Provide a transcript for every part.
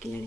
डाकिलाणी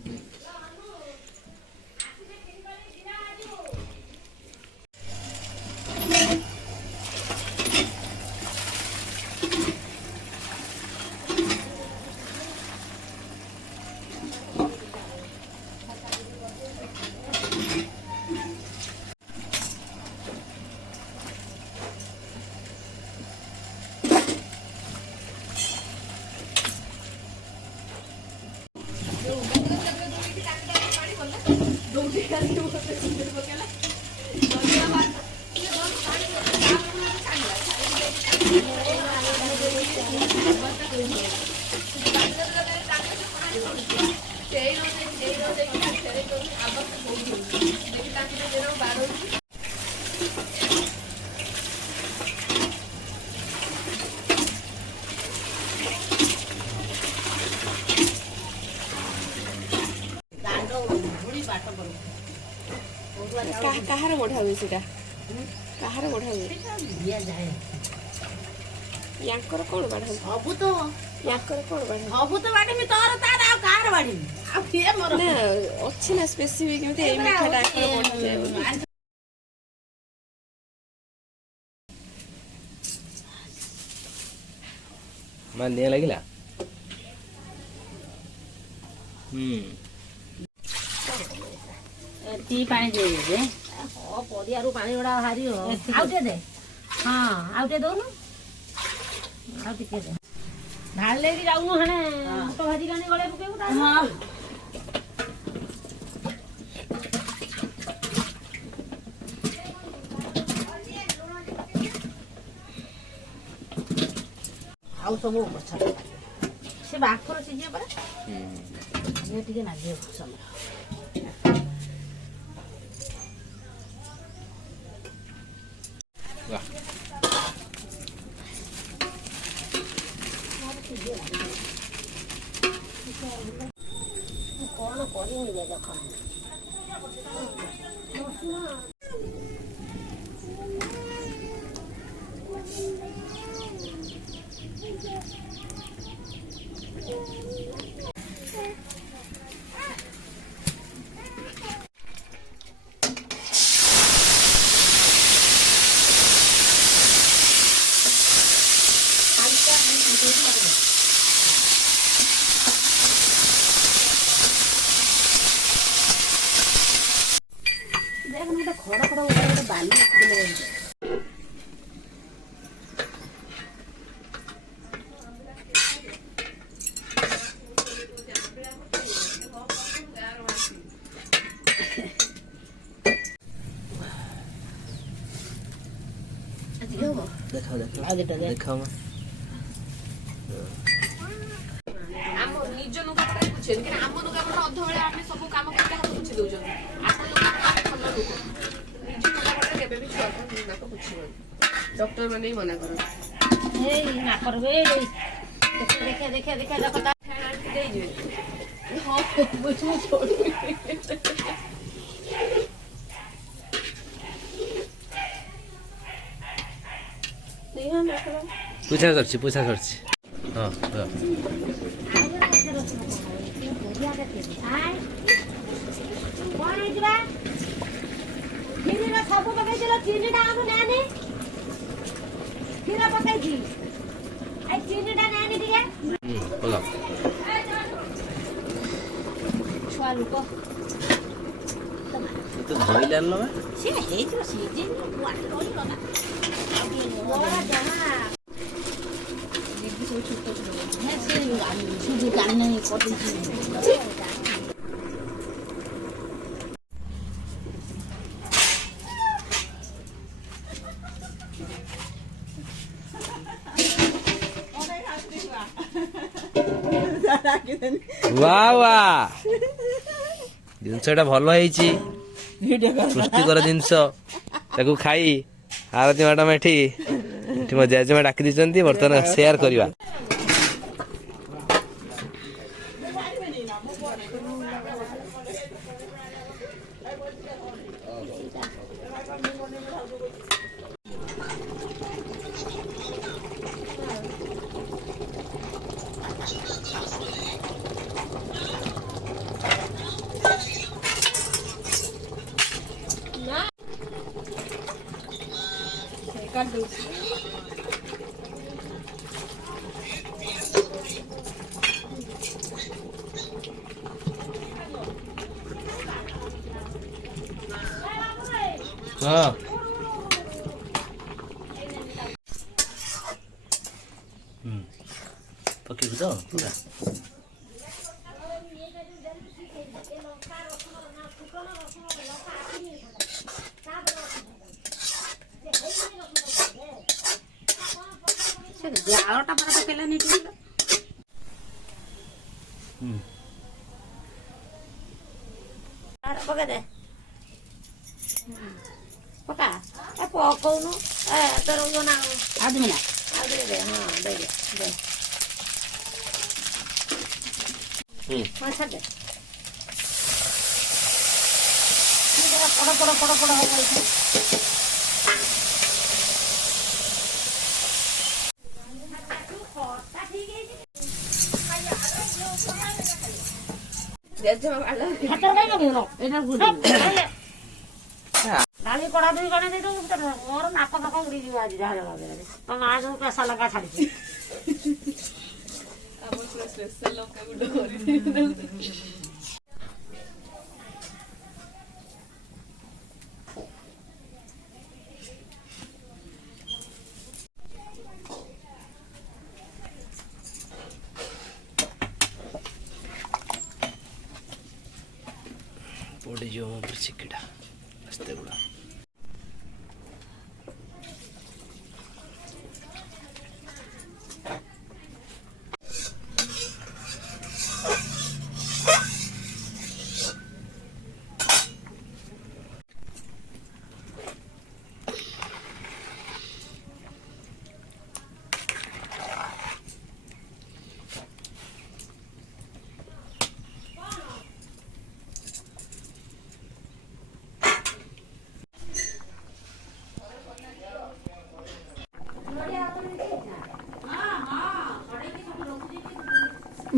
कहार बढ़ा हुए सीटा कहार बढ़ा हुए याकर कौन बढ़ा सब तो याकर कौन बढ़ा सब तो बाटे में तोर तार आ कार बाड़ी आ के मोर ना अच्छी ना स्पेसिफिक केमते ए मिठाटा याकर बढ़ा जाए मान दिया लगिला ती पानी दे दे ओ पदियारू पानी बड़ा हारी हो आउटे दे हां आउटे दो न आउटे के दे ढाल ले के जाऊ हने मोटो भाजी कानी गळे पकेबू ता हां आउ सब अच्छा से बाखर सीजे पर ये टिके ना जे समय वाह कौन करी दे देख खड़ा खड़ा गोटे बाली देखा देखा देखा आम निज नुगा पटा पुछे लेकिन आम नुगा पटा अध बेले आमे सब काम करके हाथ पुछि दउ जन आपण नुगा फल लोक निज नुगा पटा केबे भी छुआ को नुगा को पुछि डॉक्टर माने ही मना करन ए ना करबे देखे देखे देखे देखे देखता दे जे हां मुझे छोड़ पूछा करछि हां हां कौन है चीनी ना सब पकाई दिलो चीनी टा हम नानी खीरा पकाई दी आई चीनी टा नानी दिया बोला छुआ लोक तो धइला न से हे तो सीजन वाट रोई लगा बड़ा जमा दीदी सब छोट छोट है से सुजी कान नहीं पड़ी वाह वाह जिनसटा भल होईची पुष्टिकर जिनस ताकू खाई आरती मैडम एठी मो जेजेमा डाकी दी बर्तमान शेयर करवा ହଁ ପକେଇବୁ ତ ପୁରା ଜାଳଟା ପରା ପକେଇଲାନି ଟିକେ ପକେଇ ଦେ ପକା ଏ ପକଉନୁ ଏ ତୋର ଇଏ ନା ଆଉ ଦେବି ନା ଆଉ ଟିକେ ଦେ ହଁ ଦେଇଦେ ଦେ ହଁ ଛାଡେ ପଡ଼ ହବ ଏଇଠି ଡାଲି କଡ଼ା ଦୁଇ କଣା ଦେଇଦେବୁ ମୋର ନାକ ଫାକ ଉଡ଼ିଯିବ ଆଜି ଯାହା ଲଗେଇଲେ ତ ମା ସବୁ ପେସା ଲଙ୍କା ଛାଡ଼ିଛି ପଡ଼ିଯିବ ମୋ ଉପରେ ଚିକିଟା ଆସ୍ତେ ଗୁଡ଼ା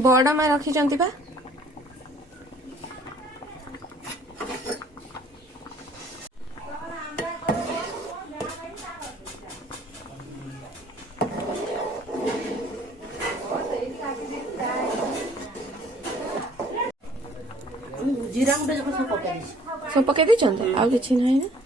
ବଡ଼ ମା ରଖିଛନ୍ତି ବା ଜିରା ଗୁଣ୍ଡ ଯାକ ସବୁ ପକେଇ ଦେଇଛି ସବୁ ପକେଇ ଦେଇଛନ୍ତି ଆଉ କିଛି ନାହିଁ ନା